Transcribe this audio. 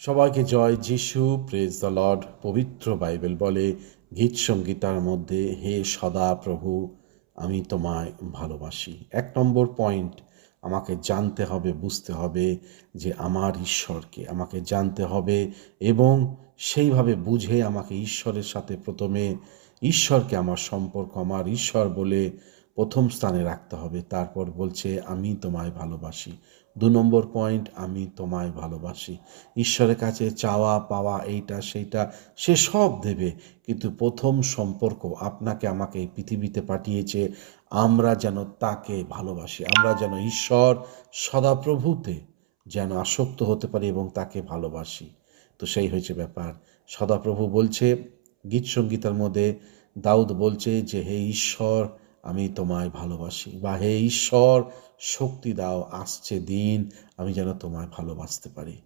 সবাইকে জয় যিশু, praise the Lord. পবিত্র বাইবেল বলে গীত সঙ্গীতার মধ্যে, হে সদা প্রভু আমি তোমায় ভালোবাসি। 1 নম্বর পয়েন্ট, আমাকে জানতে হবে, বুঝতে হবে যে আমার ঈশ্বরকে আমাকে জানতে হবে এবং সেইভাবে বুঝে আমাকে ঈশ্বরের সাথে প্রথমে ঈশ্বরকে, আমার সম্পর্ক আমার ঈশ্বর বলে প্রথম স্থানে রাখতে হবে। তারপর বলছে আমি তোমায় ভালোবাসি। 2 নম্বর পয়েন্ট, আমি তোমায় ভালোবাসি। ঈশ্বরের কাছে চাওয়া পাওয়া এইটা সেইটা সে সব দেবে, কিন্তু প্রথম সম্পর্ক আপনাকে আমাকে এই পৃথিবীতে পাঠিয়েছে আমরা যেন তাকে ভালোবাসি, আমরা যেন ঈশ্বর সদাপ্রভুতে যেন আসক্ত হতে পারি এবং তাকে ভালোবাসি। তো সেই হয়েছে ব্যাপার। সদাপ্রভু বলছে গীত সঙ্গীতের মধ্যে, দাউদ বলছে যে হে ঈশ্বর আমি তোমায় ভালোবাসি, বা হে ঈশ্বর শক্তি দাও, আসছে দিন আমি যেন তোমায় ভালোবাসতে পারি।